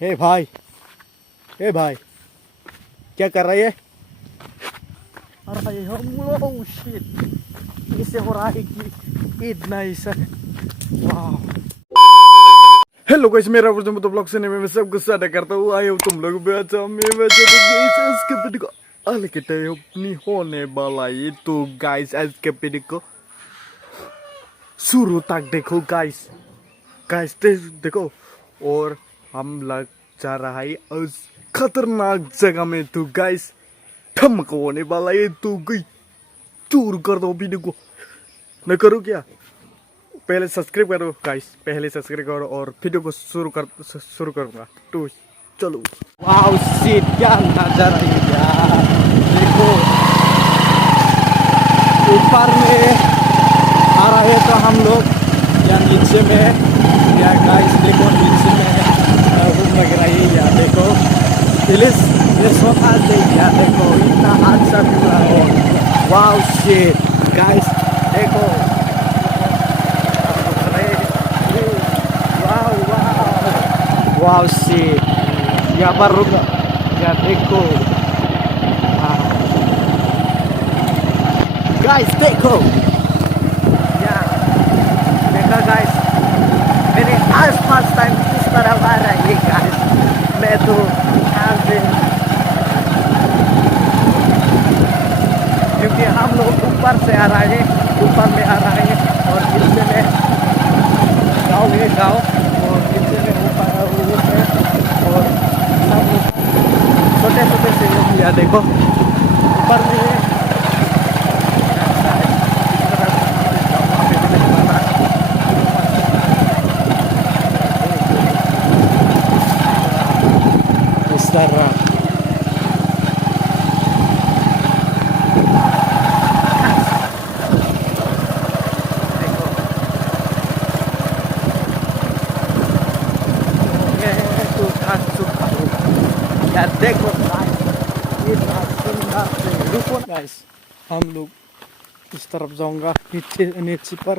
हे भाई, हे भाई, क्या कर रही है? अरे हम शिट, इससे हो रहा है कि इतना ऐसा। वाह। हेलो गाइस, मेरा वर्जन तो ब्लॉग से नहीं, मैं सबको सादा करता हूँ। आए हो तुम लोग भी अच्छा, मैं वैसे तो गाइस इसके वीडियो को अलग के टाइम अपनी होने वाला है। तो गाइस आज के वीडियो को शुरू तक देखो गाइस। गाइस देखो, और हम लग जा रहा है उस खतरनाक जगह में। तो गाइस ठमक होने वाला है। तो गई चूर कर दो वीडियो को। मैं करूँ क्या? पहले सब्सक्राइब करो गाइस, पहले सब्सक्राइब करो और वीडियो को शुरू करूँगा। तो चलो। वाओ शिट, क्या नजारा है यार। देखो ऊपर में आ रहे तो हम लोग, या नीचे में, या गाइस देखो नीचे में रूम लग रही है। या देखो प्लीज ये सोफा से, या देखो इतना अच्छा व्यू है। वाओ शिट गाइस देखो, वाओ शिट, यहाँ पर रुक, या देखो गाइस देखो, या देखा गाइस, मेरे आसपास टाइम किस तरह आ रहा है गाइस। मैं तो यहाँ से, क्योंकि हम लोग ऊपर से आ रहे हैं, ऊपर में आ रहे हैं, और नीचे में गाँव है, गाँव, और नीचे में ऊपर है, और सब छोटे छोटे से लिया। देखो ऊपर में इस तरह देखो गाइस, हम लोग इस तरफ जाऊंगा, नीचे नीचे पर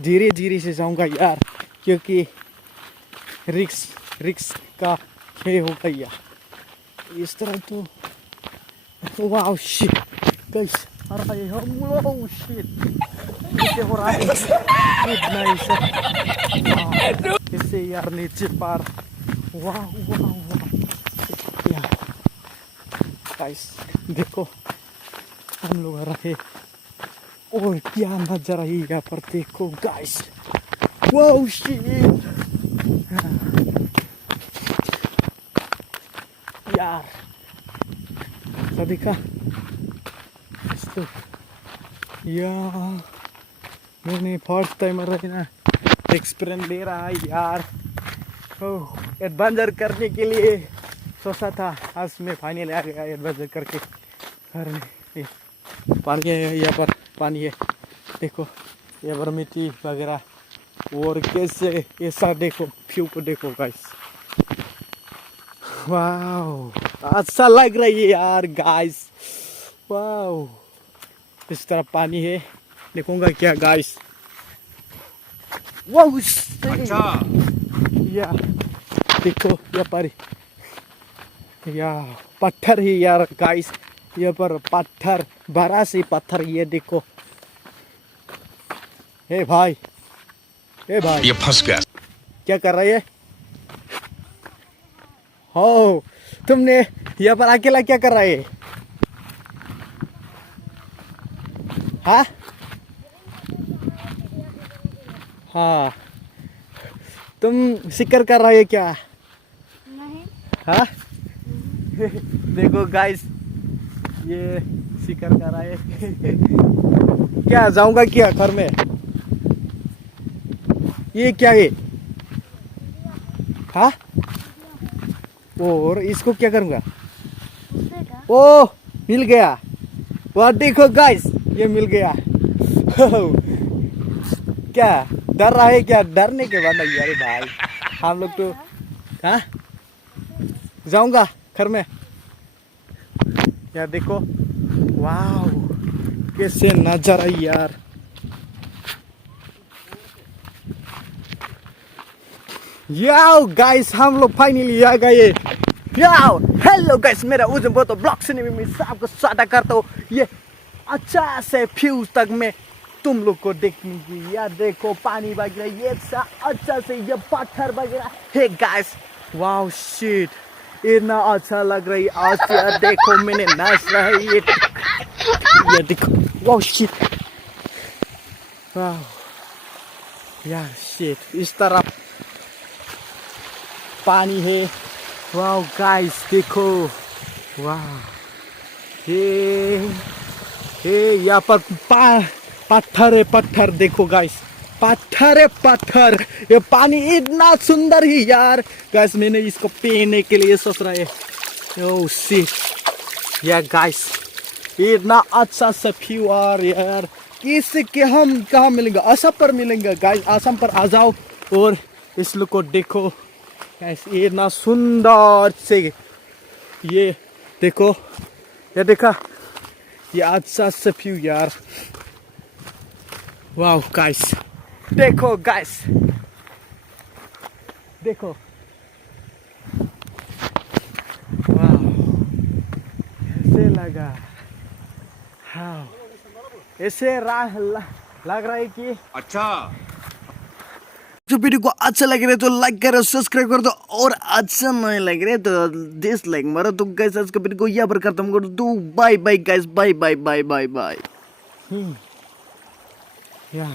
धीरे धीरे से जाऊंगा यार, क्योंकि रिक्स का ये हो गया इस तरह। तो वाओ शिट गाइस, अरे हम शिट, इससे हो रहा है इतना ऐसा, इससे यार नीचे पार। वाह वाह वाह यार गाइस देखो, हम लोग आ रहे, और क्या नजर है यहाँ पर देखो गाइस। वाओ शिट यार, देखा तो यार, मैंने फर्स्ट टाइम रही ना एक्सपीरियंस ले रहा है यार। एडवेंचर करने के लिए सोचा था, आज मैं फाइनल आ गया एडवेंचर करके करने। पानी है यहाँ पर, पानी है देखो, यहाँ पर मिट्टी वगैरह, और कैसे ऐसा देखो व्यू को देखो गाइस। वाओ अच्छा लग रही है यार गाइस। वाओ इस तरह पानी है, देखूंगा क्या गाइस। वाओ अच्छा, या देखो यहाँ पर, या पत्थर ही यार गाइस, यहाँ पर पत्थर, बड़ा सी पत्थर, ये देखो। हे भाई, हे भाई, ये फंस गया। क्या कर रही है? हो तुमने यहाँ पर अकेला क्या कर रहा है? हाँ हाँ, तुम शिकार कर रहे हो क्या? नहीं। हाँ देखो गाइस, ये शिकार कर रहा है। क्या जाऊंगा क्या घर में? ये क्या है? हाँ, और इसको क्या करूंगा? ओ मिल गया, वाह देखो गाइस, ये मिल गया। क्या डर रहा है क्या? डरने के बाद नहीं, अरे भाई हम लोग तो, हाँ जाऊंगा घर में। यार देखो, वाह कैसे नजारा यार। याओ गाइस, हम लोग फाइनली आ गए। याओ हेलो गाइस, मेरा उजम बहुत ब्लॉग से में मैं आपको स्वागत करता हूँ। ये अच्छा से फ्यूज तक में तुम लोग को देखने की। यार देखो पानी वगैरह ये अच्छा से ये पत्थर वगैरह है गाइस। वाओ शिट, इतना अच्छा लग रही आज यार। देखो मैंने नाच रहा है ये देखो। वाओ शिट, वाओ यार शिट, इस तरफ पानी है। वाओ गाइस देखो, वाह ये यहाँ पर पत्थर है, पत्थर देखो गाइस, पत्थर है पत्थर। ये पानी इतना सुंदर ही यार गाइस, मैंने इसको पीने के लिए सोच रहा है। ओह शिट यार गाइस, इतना अच्छा सा व्यू यार। किसी के हम कहाँ मिलेंगे? असम पर मिलेंगे गाइस। असम पर आ जाओ और इस लोग को देखो गाइस, इतना सुंदर से ये देखो, ये देखा, ये अच्छा सा व्यू यार। वाह गाइस देखो गाइस, देखो वाह, ऐसे लगा। हाँ ऐसे लग रहा है कि अच्छा। जो वीडियो को अच्छा लग रहा है तो लाइक करो, सब्सक्राइब कर दो, और अच्छा नहीं लग रहा है तो डिसलाइक मारो। तो गाइस आज का वीडियो को यहाँ पर खत्म कर दो। Bye bye guys, bye bye bye bye bye. या